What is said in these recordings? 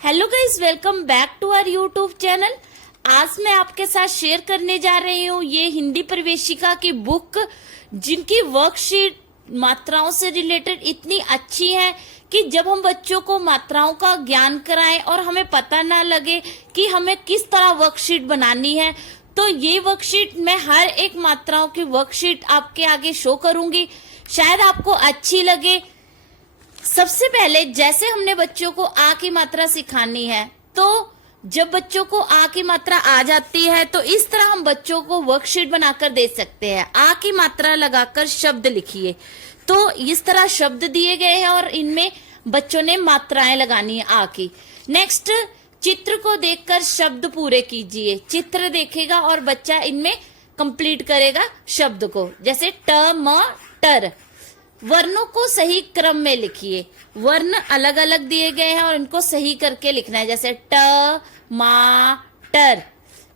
Hello guys, welcome back to our YouTube channel. आज मैं आपके साथ शेयर करने जा रही हूँ ये हिंदी प्रवेशिका की बुक, जिनकी वर्कशीट मात्राओं से रिलेटेड इतनी अच्छी है कि जब हम बच्चों को मात्राओं का ज्ञान कराएं और हमें पता ना लगे कि हमें किस तरह वर्कशीट बनानी है, तो ये वर्कशीट मैं हर एक मात्राओं की वर्कशीट आपके आगे शो करूंगी, शायद आपको अच्छी लगे। सबसे पहले जैसे हमने बच्चों को आ की मात्रा सिखानी है, तो जब बच्चों को आ की मात्रा आ जाती है तो इस तरह हम बच्चों को वर्कशीट बनाकर दे सकते हैं। आ की मात्रा लगाकर शब्द लिखिए, तो इस तरह शब्द दिए गए हैं और इनमें बच्चों ने मात्राएं लगानी है आ की। नेक्स्ट, चित्र को देखकर शब्द पूरे कीजिए। चित्र देखेगा और बच्चा इनमें कंप्लीट करेगा शब्द को, जैसे ट म टर। वर्णों को सही क्रम में लिखिए। वर्ण अलग अलग दिए गए हैं और इनको सही करके लिखना है, जैसे ट मा टर।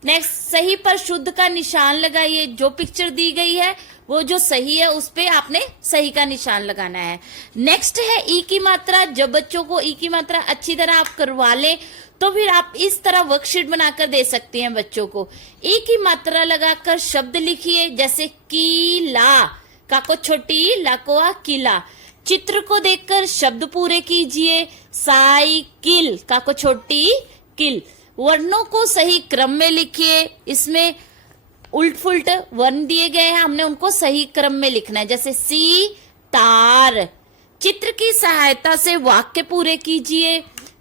नेक्स्ट, सही पर शुद्ध का निशान लगाइए। जो पिक्चर दी गई है वो जो सही है उस पे आपने सही का निशान लगाना है। नेक्स्ट है ई की मात्रा। जब बच्चों को ई की मात्रा अच्छी तरह आप करवा लें तो फिर आप इस तरह वर्कशीट बनाकर दे सकते हैं बच्चों को। ई की मात्रा लगाकर शब्द लिखिए, जैसे कीला, का को छोटी, ला को आ किला। चित्र को देखकर शब्द पूरे कीजिए। साइकिल, का को छोटी किल। वर्णों को सही क्रम में लिखिए। इसमें उल्ट फुल्ट वर्ण दिए गए हैं, हमने उनको सही क्रम में लिखना है, जैसे सी तार। चित्र की सहायता से वाक्य पूरे कीजिए।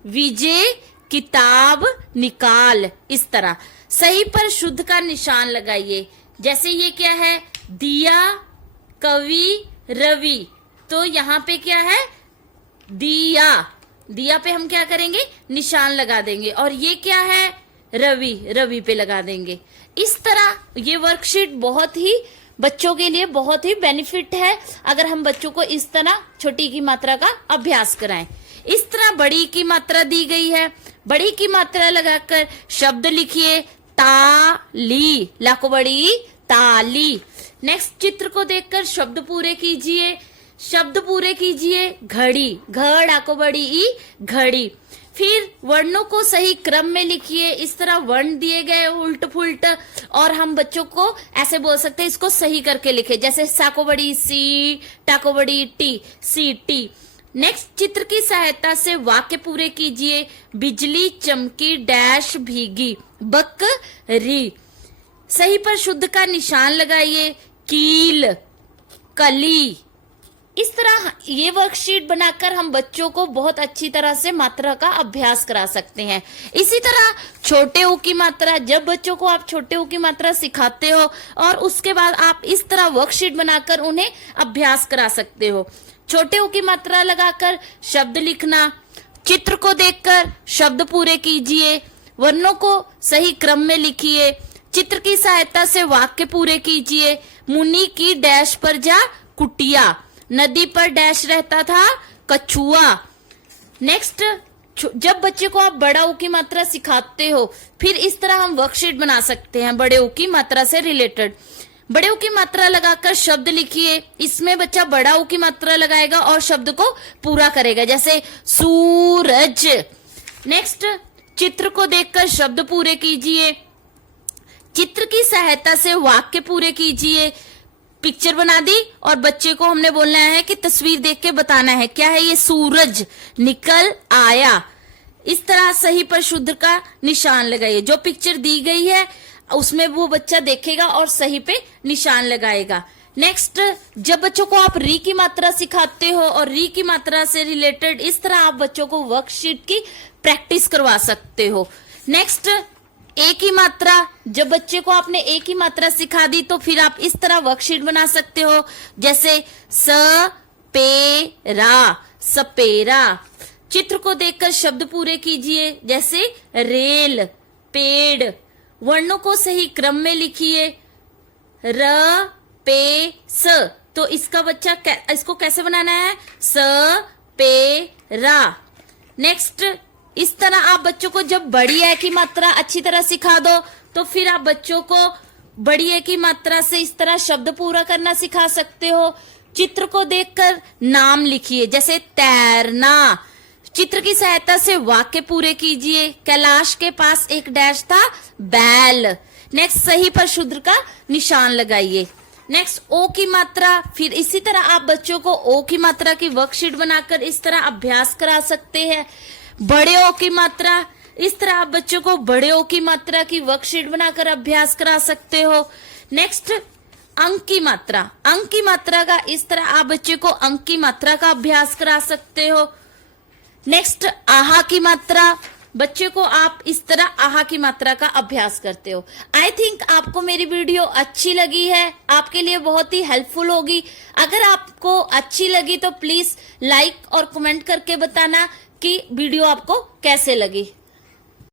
विजय किताब निकाल। इस तरह सही पर शुद्ध का निशान लगाइए। जैसे ये क्या है, दिया कवि रवि, तो यहाँ पे क्या है, दिया। दिया पे हम क्या करेंगे, निशान लगा देंगे। और ये क्या है, रवि, रवि पे लगा देंगे। इस तरह ये वर्कशीट बहुत ही बच्चों के लिए बहुत ही बेनिफिट है, अगर हम बच्चों को इस तरह छोटी की मात्रा का अभ्यास कराएं। इस तरह बड़ी की मात्रा दी गई है। बड़ी की मात्रा लगाकर शब्द लिखिए। ताली, लाको बड़ी ताली। नेक्स्ट, चित्र को देखकर शब्द पूरे कीजिए। शब्द पूरे कीजिए। घड़ी, घड़ा को बड़ी ई घड़ी। फिर वर्णों को सही क्रम में लिखिए। इस तरह वर्ण दिए गए उल्ट फुल्ट, और हम बच्चों को ऐसे बोल सकते हैं, इसको सही करके लिखे, जैसे सा को बड़ी सी, टा को बड़ी टी, सी टी। नेक्स्ट, चित्र की सहायता से वाक्य पूरे कीजिए। बिजली चमकी डैश भीगी बकरी। सही पर शुद्ध का निशान लगाइए। कील, कली। इस तरह ये वर्कशीट बनाकर हम बच्चों को बहुत अच्छी तरह से मात्रा का अभ्यास करा सकते हैं। इसी तरह छोटे ऊ की मात्रा, जब बच्चों को आप छोटे ऊ की मात्रा सिखाते हो और उसके बाद आप इस तरह वर्कशीट बनाकर उन्हें अभ्यास करा सकते हो। छोटे ऊ की मात्रा लगाकर शब्द लिखना। चित्र को देखकर शब्द पूरे कीजिए। वर्णों को सही क्रम में लिखिए। चित्र की सहायता से वाक्य पूरे कीजिए। मुनि की डैश पर जा कुटिया, नदी पर डैश रहता था कछुआ। नेक्स्ट, जब बच्चे को आप बड़ा ऊ की मात्रा सिखाते हो, फिर इस तरह हम वर्कशीट बना सकते हैं बड़े ऊ की मात्रा से रिलेटेड। बड़े ऊ की मात्रा लगाकर शब्द लिखिए। इसमें बच्चा बड़ा ऊ की मात्रा लगाएगा और शब्द को पूरा करेगा, जैसे सूरज। नेक्स्ट, चित्र को देखकर शब्द पूरे कीजिए। चित्र की सहायता से वाक्य पूरे कीजिए। पिक्चर बना दी और बच्चे को हमने बोलना है कि तस्वीर देख के बताना है, क्या है ये, सूरज निकल आया। इस तरह सही पर शुद्ध का निशान लगाइए। जो पिक्चर दी गई है उसमें वो बच्चा देखेगा और सही पे निशान लगाएगा। नेक्स्ट, जब बच्चों को आप री की मात्रा सिखाते हो और री की मात्रा से रिलेटेड इस तरह आप बच्चों को वर्कशीट की प्रैक्टिस करवा सकते हो। नेक्स्ट, ए की मात्रा, जब बच्चे को आपने ए की मात्रा सिखा दी तो फिर आप इस तरह वर्कशीट बना सकते हो, जैसे स पे रा, सपेरा। चित्र को देखकर शब्द पूरे कीजिए, जैसे रेल, पेड़। वर्णों को सही क्रम में लिखिए। र पे स, तो इसका बच्चा इसको कैसे बनाना है, स पे रा। नेक्स्ट, इस तरह आप बच्चों को जब बड़ी ए की मात्रा अच्छी तरह सिखा दो तो फिर आप बच्चों को बड़ी ए की मात्रा से इस तरह शब्द पूरा करना सिखा सकते हो। चित्र को देखकर नाम लिखिए, जैसे तैरना। चित्र की सहायता से वाक्य पूरे कीजिए। कैलाश के पास एक डैश था, बैल। नेक्स्ट, सही पर शुद्र का निशान लगाइए। नेक्स्ट, ओ की मात्रा। फिर इसी तरह आप बच्चों को ओ की मात्रा की वर्कशीट बनाकर इस तरह अभ्यास करा सकते हैं। बड़े ओ की मात्रा, इस तरह आप बच्चों को बड़े ओ की मात्रा की वर्कशीट बनाकर अभ्यास करा सकते हो। नेक्स्ट, अंक की मात्रा। अंक की मात्रा का इस तरह आप बच्चे को अंक की मात्रा का अभ्यास करा सकते हो। नेक्स्ट, आहा की मात्रा। बच्चे को आप इस तरह आहा की मात्रा का अभ्यास करते हो। आई थिंक आपको मेरी वीडियो अच्छी लगी है, आपके लिए बहुत ही हेल्पफुल होगी। अगर आपको अच्छी लगी तो प्लीज लाइक और कमेंट करके बताना कि वीडियो आपको कैसे लगी।